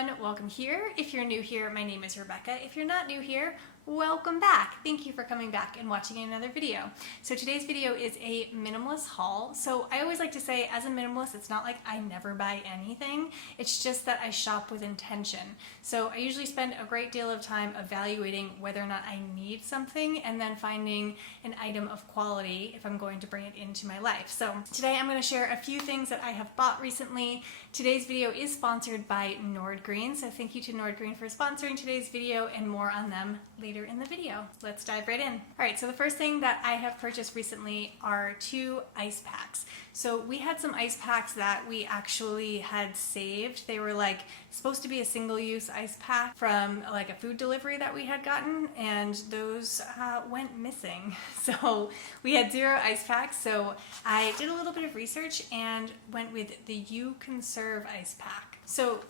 everyone, welcome here. If you're new here, my name is Rebecca. If you're not new here, welcome back. Thank you for coming back and watching another video. So today's video is a minimalist haul. So I always like to say, as a minimalist, it's not like I never buy anything. It's just that I shop with intention. So I usually spend a great deal of time evaluating whether or not I need something and then finding an item of quality if I'm going to bring it into my life. So today I'm going to share a few things that I have bought recently. Today's video is sponsored by Nordgreen, so thank you to Nordgreen for sponsoring today's video, and more on them later in the video. Let's dive right in. Alright, so the first thing that I have purchased recently are 2 ice packs. So we had some ice packs that we actually had saved. They were like supposed to be a single-use ice pack from like a food delivery that we had gotten, and those went missing. So we had 0 ice packs, so I did a little bit of research and went with the You Conserve ice pack. So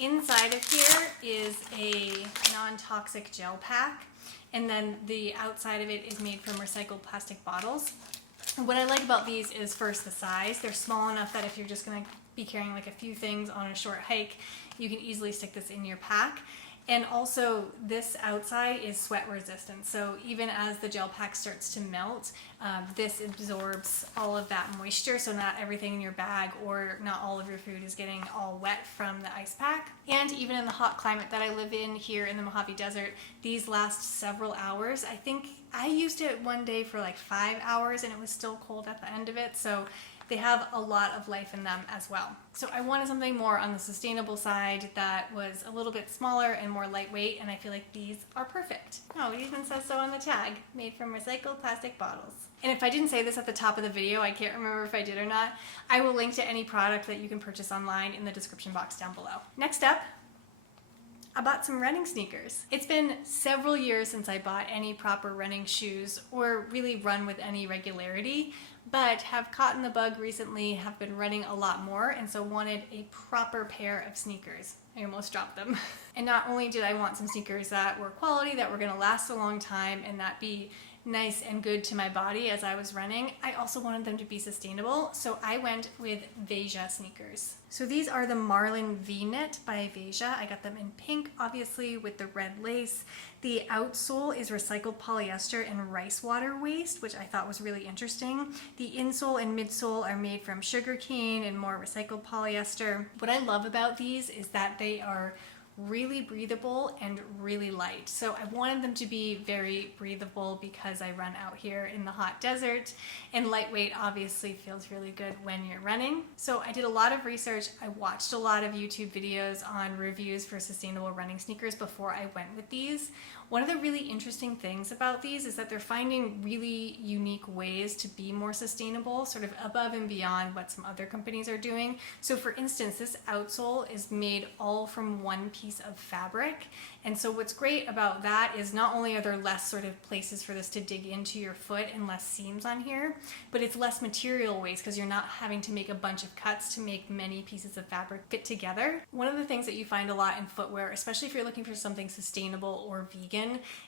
inside of here is a non-toxic gel pack, and then the outside of it is made from recycled plastic bottles. And what I like about these is first the size. They're small enough that if you're just going to be carrying like a few things on a short hike, you can easily stick this in your pack. And also this outside is sweat resistant, so even as the gel pack starts to melt, this absorbs all of that moisture, so not everything in your bag or not all of your food is getting all wet from the ice pack. And even in the hot climate that I live in here in the Mojave Desert, these last several hours. I think I used it one day for like 5 hours and it was still cold at the end of it, so they have a lot of life in them as well. So I wanted something more on the sustainable side that was a little bit smaller and more lightweight, and I feel like these are perfect. Oh, it even says so on the tag, made from recycled plastic bottles. And if I didn't say this at the top of the video, I can't remember if I did or not, I will link to any product that you can purchase online in the description box down below. Next up, I bought some running sneakers. It's been several years since I bought any proper running shoes or really run with any regularity, but have caught in the bug recently, have been running a lot more, and so wanted a proper pair of sneakers. I almost dropped them. And not only did I want some sneakers that were quality, that were gonna last a long time, and that be nice and good to my body as I was running, I also wanted them to be sustainable, so I went with Veja sneakers. So these are the Marlin V-Knit by Veja. I got them in pink, obviously, with the red lace. The outsole is recycled polyester and rice water waste, which I thought was really interesting. The insole and midsole are made from sugarcane and more recycled polyester. What I love about these is that they are really breathable and really light. So I wanted them to be very breathable because I run out here in the hot desert, and lightweight obviously feels really good when you're running. So I did a lot of research. I watched a lot of YouTube videos on reviews for sustainable running sneakers before I went with these. One of the really interesting things about these is that they're finding really unique ways to be more sustainable, sort of above and beyond what some other companies are doing. So for instance, this outsole is made all from one piece of fabric. And so what's great about that is not only are there less sort of places for this to dig into your foot and less seams on here, but it's less material waste because you're not having to make a bunch of cuts to make many pieces of fabric fit together. One of the things that you find a lot in footwear, especially if you're looking for something sustainable or vegan,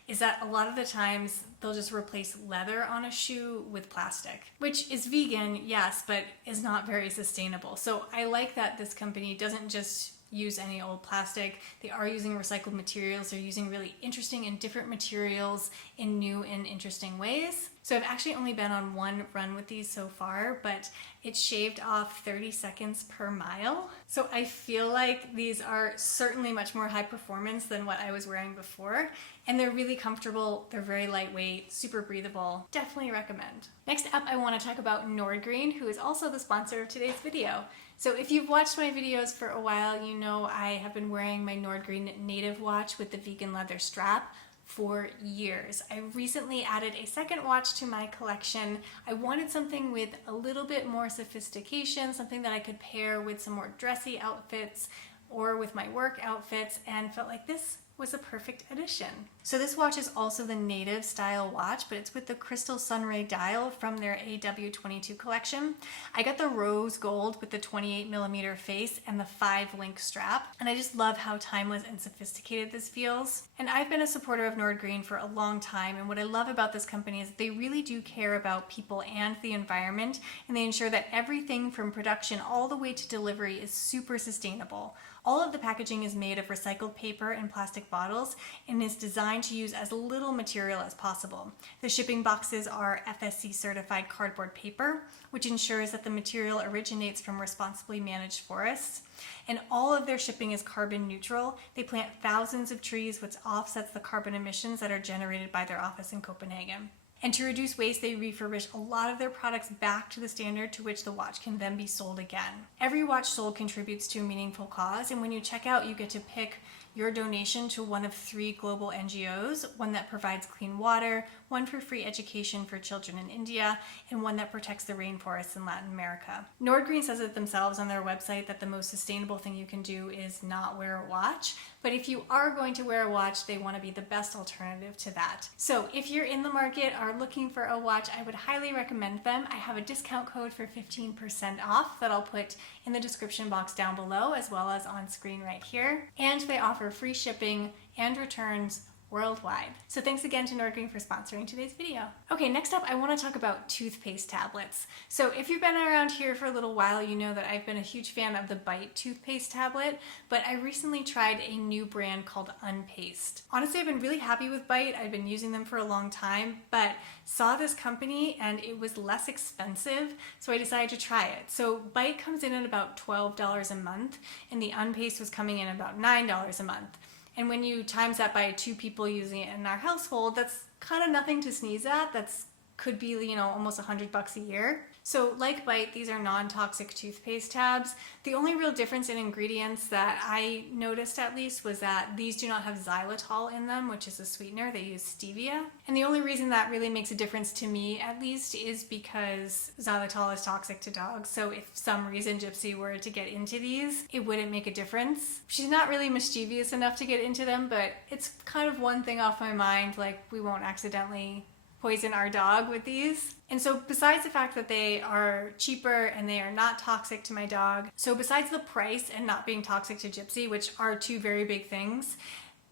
is that a lot of the times they'll just replace leather on a shoe with plastic, which is vegan, yes, but is not very sustainable. So I like that this company doesn't just use any old plastic. They are using recycled materials. They're using really interesting and different materials in new and interesting ways. So I've actually only been on one run with these so far, but it shaved off 30 seconds per mile. So I feel like these are certainly much more high performance than what I was wearing before. And they're really comfortable. They're very lightweight, super breathable. Definitely recommend. Next up, I want to talk about Nordgreen, who is also the sponsor of today's video. So if you've watched my videos for a while, you know I have been wearing my Nordgreen Native watch with the vegan leather strap for years. I recently added a second watch to my collection. I wanted something with a little bit more sophistication, something that I could pair with some more dressy outfits or with my work outfits, and felt like this was a perfect addition. So this watch is also the native style watch, but it's with the crystal sunray dial from their AW22 collection. I got the rose gold with the 28mm face and the 5-link strap, and I just love how timeless and sophisticated this feels. And I've been a supporter of Nordgreen for a long time, and what I love about this company is they really do care about people and the environment, and they ensure that everything from production all the way to delivery is super sustainable. All of the packaging is made of recycled paper and plastic bottles and is designed to use as little material as possible. The shipping boxes are FSC certified cardboard paper, which ensures that the material originates from responsibly managed forests. And all of their shipping is carbon neutral. They plant thousands of trees, which offsets the carbon emissions that are generated by their office in Copenhagen. And to reduce waste, they refurbish a lot of their products back to the standard to which the watch can then be sold again. Every watch sold contributes to a meaningful cause, and when you check out, you get to pick your donation to one of 3 global NGOs, one that provides clean water, one for free education for children in India, and one that protects the rainforests in Latin America. Nordgreen says it themselves on their website that the most sustainable thing you can do is not wear a watch, but if you are going to wear a watch, they want to be the best alternative to that. So if you're in the market, are looking for a watch, I would highly recommend them. I have a discount code for 15% off that I'll put in the description box down below, as well as on screen right here. And they offer free shipping and returns worldwide. So thanks again to Nordgreen for sponsoring today's video. Okay, next up I want to talk about toothpaste tablets. So if you've been around here for a little while, you know that I've been a huge fan of the Bite toothpaste tablet, but I recently tried a new brand called Unpaste. Honestly, I've been really happy with Bite. I've been using them for a long time, but saw this company and it was less expensive, so I decided to try it. So Bite comes in at about $12 a month, and the Unpaste was coming in about $9 a month. And when you times that by 2 people using it in our household, that's kind of nothing to sneeze at. That's could be, you know, almost $100 a year. So like Bite, these are non-toxic toothpaste tabs. The only real difference in ingredients that I noticed, at least, was that these do not have xylitol in them, which is a sweetener. They use stevia. And the only reason that really makes a difference to me, at least, is because xylitol is toxic to dogs. So if some reason Gypsy were to get into these, it wouldn't make a difference. She's not really mischievous enough to get into them, but it's kind of one thing off my mind, like we won't accidentally poison our dog with these. And so besides the fact that they are cheaper and they are not toxic to my dog, so besides the price and not being toxic to Gypsy, which are 2 very big things,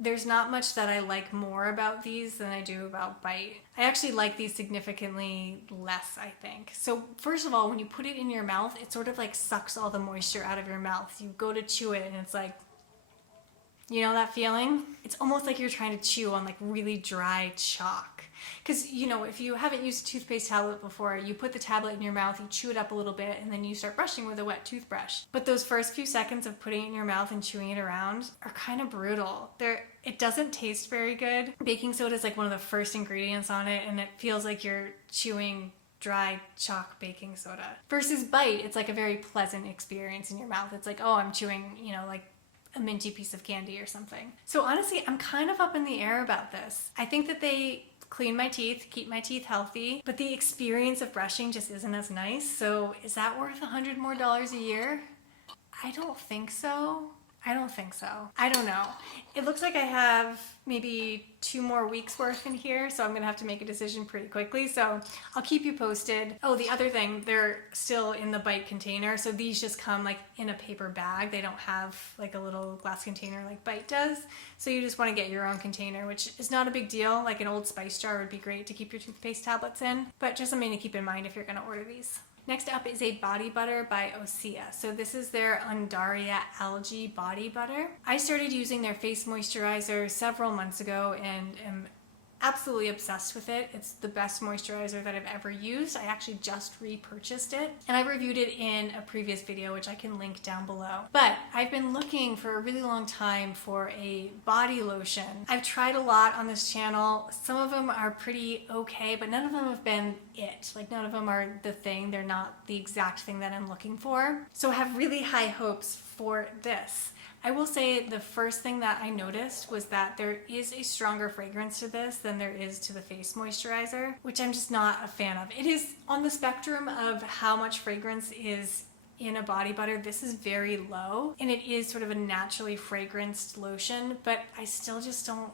there's not much that I like more about these than I do about Bite. I actually like these significantly less, I think. So first of all, when you put it in your mouth, it sort of like sucks all the moisture out of your mouth. You go to chew it and it's like, you know that feeling? It's almost like you're trying to chew on like really dry chalk. Because, you know, if you haven't used a toothpaste tablet before, you put the tablet in your mouth, you chew it up a little bit, and then you start brushing with a wet toothbrush. But those first few seconds of putting it in your mouth and chewing it around are kind of brutal. It doesn't taste very good. Baking soda is like one of the first ingredients on it, and it feels like you're chewing dry chalk baking soda. Versus Bite, it's like a very pleasant experience in your mouth. It's like, oh, I'm chewing, you know, like a minty piece of candy or something. So honestly, I'm kind of up in the air about this. I think that they clean my teeth, keep my teeth healthy, but the experience of brushing just isn't as nice. So is that worth $100 more a year? I don't think so. I don't know. It looks like I have maybe 2 more weeks worth in here, so I'm gonna have to make a decision pretty quickly. So I'll keep you posted. Oh, the other thing, they're still in the Bite container. So these just come like in a paper bag. They don't have like a little glass container like Bite does. So you just wanna get your own container, which is not a big deal. Like an Old Spice jar would be great to keep your toothpaste tablets in, but just something to keep in mind if you're gonna order these. Next up is a body butter by Osea. So this is their Undaria Algae Body Butter. I started using their face moisturizer several months ago and am absolutely obsessed with it. It's the best moisturizer that I've ever used. I actually just repurchased it, and I reviewed it in a previous video, which I can link down below. But I've been looking for a really long time for a body lotion. I've tried a lot on this channel. Some of them are pretty okay, but none of them have been it. Like none of them are the thing. They're not the exact thing that I'm looking for. So I have really high hopes for this. I will say the first thing that I noticed was that there is a stronger fragrance to this than there is to the face moisturizer, which I'm just not a fan of. It is on the spectrum of how much fragrance is in a body butter. This is very low, and it is sort of a naturally fragranced lotion, but I still just don't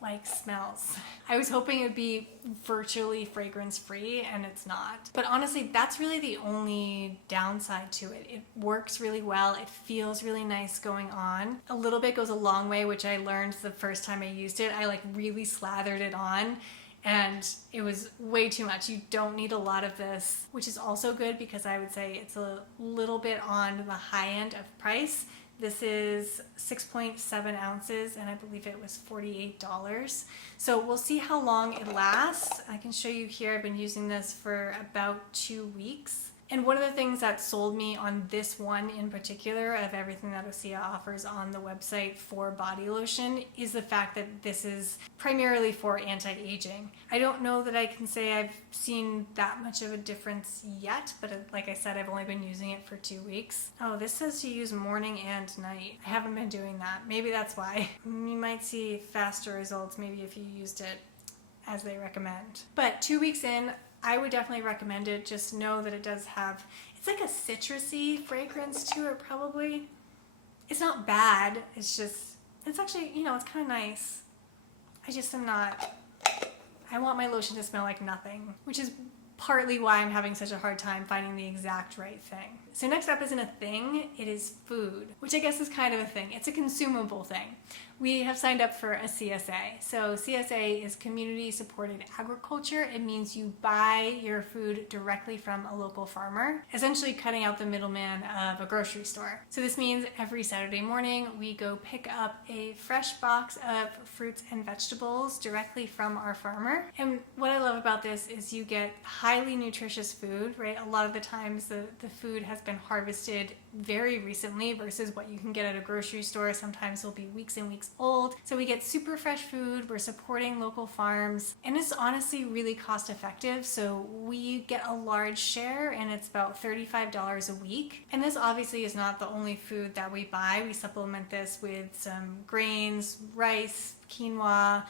like smells. I was hoping it'd be virtually fragrance free, and it's not. But honestly, that's really the only downside to it. It works really well. It feels really nice going on. A little bit goes a long way, which I learned the first time I used it. I like really slathered it on, and it was way too much. You don't need a lot of this, which is also good because I would say it's a little bit on the high end of price. This is 6.7 ounces and I believe it was $48. So we'll see how long it lasts. I can show you here. I've been using this for about 2 weeks. And one of the things that sold me on this one in particular of everything that Osea offers on the website for body lotion is the fact that this is primarily for anti-aging. I don't know that I can say I've seen that much of a difference yet, but like I said, I've only been using it for 2 weeks. Oh, this says to use morning and night. I haven't been doing that. Maybe that's why. You might see faster results maybe if you used it as they recommend. But 2 weeks in, I would definitely recommend it. Just know that it does have, it's like a citrusy fragrance to it probably. It's not bad. It's just, it's actually, you know, it's kind of nice. I just am not, I want my lotion to smell like nothing, which is partly why I'm having such a hard time finding the exact right thing. So next up isn't a thing, it is food, which I guess is kind of a thing. It's a consumable thing. We have signed up for a CSA. So CSA is community supported agriculture. It means you buy your food directly from a local farmer, essentially cutting out the middleman of a grocery store. So this means every Saturday morning we go pick up a fresh box of fruits and vegetables directly from our farmer. And what I love about this is you get highly nutritious food, right? A lot of the times the food has been harvested very recently versus what you can get at a grocery store. Sometimes it'll be weeks and weeks old. So we get super fresh food, we're supporting local farms, and it's honestly really cost effective. So we get a large share and it's about $35 a week. And this obviously is not the only food that we buy. We supplement this with some grains, rice, quinoa,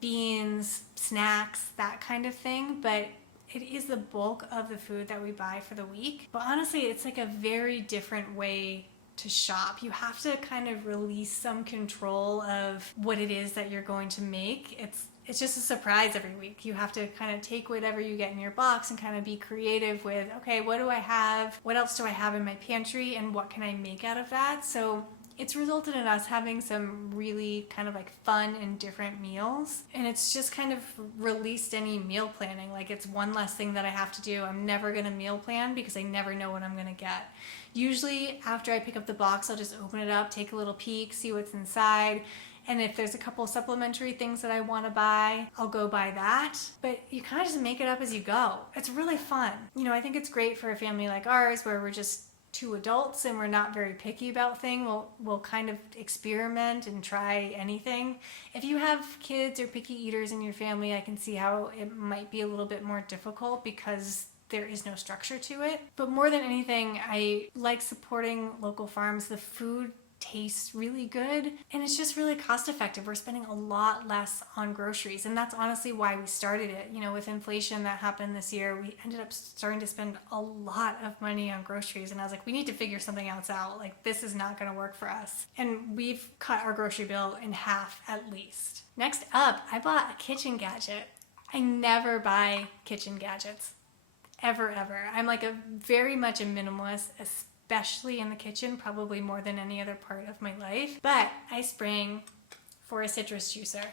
beans, snacks, that kind of thing. But it is the bulk of the food that we buy for the week. But honestly, it's like a very different way to shop. You have to kind of release some control of what it is that you're going to make. It's just a surprise every week. You have to kind of take whatever you get in your box and kind of be creative with, okay, what do I have? What else do I have in my pantry? And what can I make out of that? So it's resulted in us having some really kind of like fun and different meals. And it's just kind of released any meal planning. Like it's one less thing that I have to do. I'm never going to meal plan because I never know what I'm going to get. Usually after I pick up the box, I'll just open it up, take a little peek, see what's inside. And if there's a couple supplementary things that I want to buy, I'll go buy that. But you kind of just make it up as you go. It's really fun. You know, I think it's great for a family like ours where we're just two adults and we're not very picky about things. We'll kind of experiment and try anything. If you have kids or picky eaters in your family, I can see how it might be a little bit more difficult because there is no structure to it. But more than anything, I like supporting local farms. The food tastes really good and it's just really cost effective. We're spending a lot less on groceries, and that's honestly why we started it. You know, with inflation that happened this year, we ended up starting to spend a lot of money on groceries, and I was like, we need to figure something else out. Like, this is not going to work for us. And we've cut our grocery bill in half at least. Next up, I bought a kitchen gadget. I never buy kitchen gadgets. Ever. I'm like very much a minimalist, especially in the kitchen, probably more than any other part of my life. But I sprang for a citrus juicer,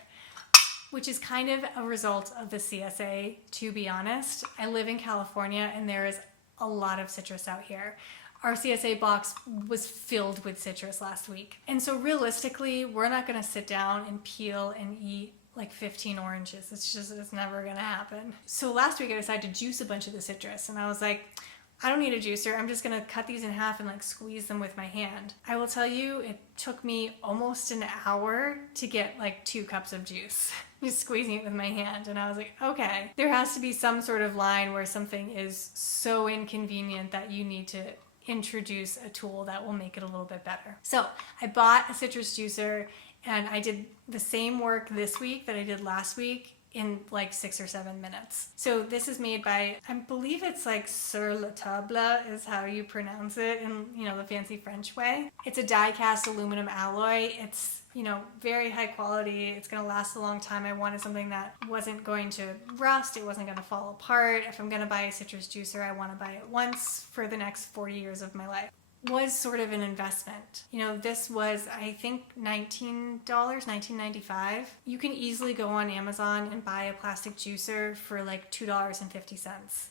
which is kind of a result of the CSA, to be honest. I live in California and there is a lot of citrus out here. Our CSA box was filled with citrus last week. And so realistically, we're not gonna sit down and peel and eat like 15 oranges. It's never gonna happen. So last week I decided to juice a bunch of the citrus and I was like, I don't need a juicer. I'm just gonna cut these in half and like squeeze them with my hand. I will tell you, it took me almost an hour to get like 2 cups of juice, just squeezing it with my hand. And I was like, okay, there has to be some sort of line where something is so inconvenient that you need to introduce a tool that will make it a little bit better. So I bought a citrus juicer and I did the same work this week that I did last week in like 6 or 7 minutes. So this is made by, I believe it's like Sur la Table is how you pronounce it in, you know, the fancy French way. It's a die cast aluminum alloy. It's, you know, very high quality. It's gonna last a long time. I wanted something that wasn't going to rust. It wasn't gonna fall apart. If I'm gonna buy a citrus juicer, I wanna buy it once for the next 40 years of my life. was sort of an investment. You know, this was, I think, $19, $19.95. You can easily go on Amazon and buy a plastic juicer for like $2.50.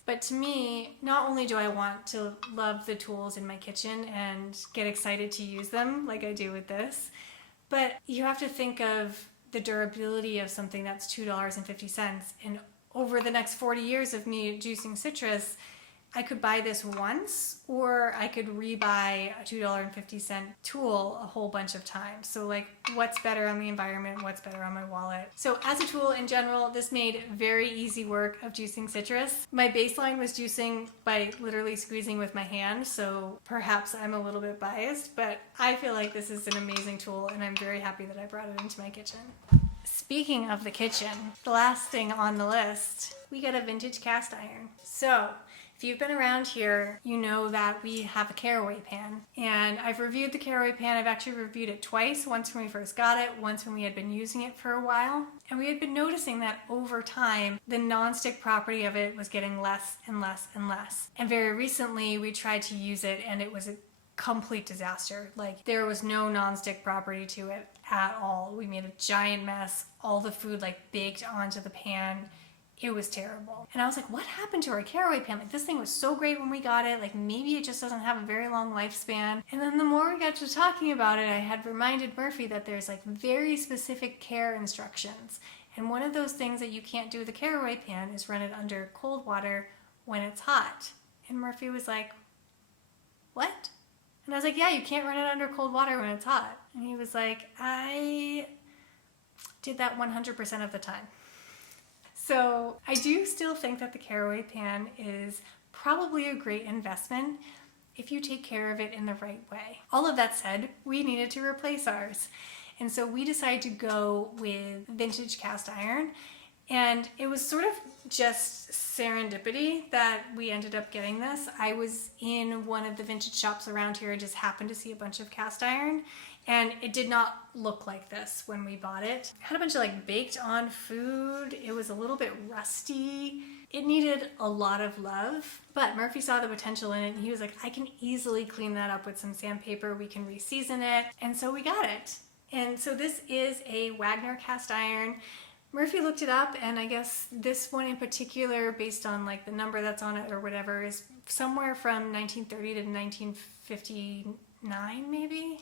But to me, not only do I want to love the tools in my kitchen and get excited to use them like I do with this, but you have to think of the durability of something that's $2.50. And over the next 40 years of me juicing citrus, I could buy this once, or I could rebuy a $2.50 tool a whole bunch of times. So like, what's better on the environment? What's better on my wallet? So as a tool in general, this made very easy work of juicing citrus. My baseline was juicing by literally squeezing with my hand, so perhaps I'm a little bit biased, but I feel like this is an amazing tool, and I'm very happy that I brought it into my kitchen. Speaking of the kitchen, the last thing on the list, we got a vintage cast iron. So if you've been around here, you know that we have a caraway pan, and I've reviewed the caraway pan. I've actually reviewed it twice, once when we first got it, once when we had been using it for a while. And we had been noticing that over time, the nonstick property of it was getting less and less and less. And very recently, we tried to use it, and it was a complete disaster. Like, there was no nonstick property to it at all. We made a giant mess. All the food like baked onto the pan. It was terrible. And I was like, what happened to our caraway pan? Like, this thing was so great when we got it. Like, maybe it just doesn't have a very long lifespan. And then the more we got to talking about it, I had reminded Murphy that there's like very specific care instructions. And one of those things that you can't do with a caraway pan is run it under cold water when it's hot. And Murphy was like, what? And I was like, yeah, you can't run it under cold water when it's hot. And he was like, I did that 100% of the time. So I do still think that the caraway pan is probably a great investment if you take care of it in the right way. All of that said, we needed to replace ours. And so we decided to go with vintage cast iron. And it was sort of just serendipity that we ended up getting this. I was in one of the vintage shops around here and just happened to see a bunch of cast iron. And it did not look like this when we bought it. It had a bunch of like baked on food. It was a little bit rusty. It needed a lot of love, but Murphy saw the potential in it and he was like, I can easily clean that up with some sandpaper. We can re-season it. And so we got it. And so this is a Wagner cast iron. Murphy looked it up, and I guess this one in particular, based on like the number that's on it or whatever, is somewhere from 1930 to 1959 maybe?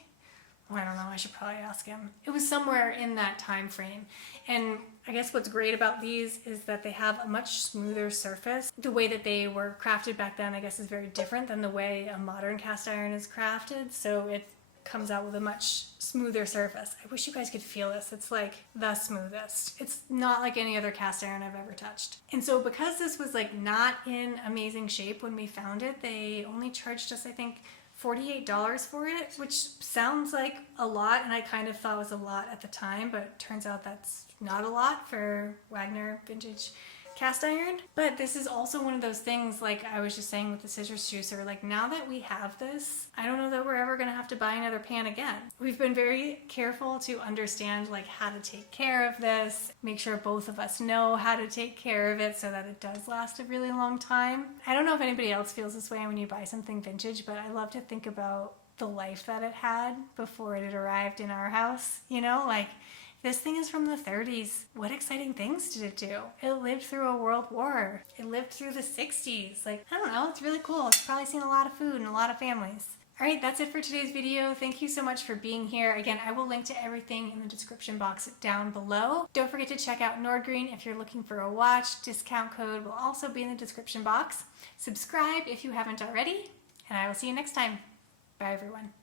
I don't know, I should probably ask him. It was somewhere in that time frame. And I guess what's great about these is that they have a much smoother surface. The way that they were crafted back then, I guess, is very different than the way a modern cast iron is crafted. So it comes out with a much smoother surface. I wish you guys could feel this. It's like the smoothest. It's not like any other cast iron I've ever touched. And so because this was like not in amazing shape when we found it, they only charged us, I think, $48 for it, which sounds like a lot, and I kind of thought was a lot at the time, but turns out that's not a lot for Wagner vintage cast iron. But this is also one of those things, like I was just saying with the citrus juicer, like now that we have this, I don't know that we're ever gonna have to buy another pan again. We've been very careful to understand like how to take care of this, make sure both of us know how to take care of it so that it does last a really long time. I don't know if anybody else feels this way when you buy something vintage, but I love to think about the life that it had before it had arrived in our house, you know, like this thing is from the 30s. What exciting things did it do? It lived through a world war. It lived through the 60s. Like, I don't know, it's really cool. It's probably seen a lot of food and a lot of families. All right, that's it for today's video. Thank you so much for being here. Again, I will link to everything in the description box down below. Don't forget to check out Nordgreen if you're looking for a watch. Discount code will also be in the description box. Subscribe if you haven't already, and I will see you next time. Bye, everyone.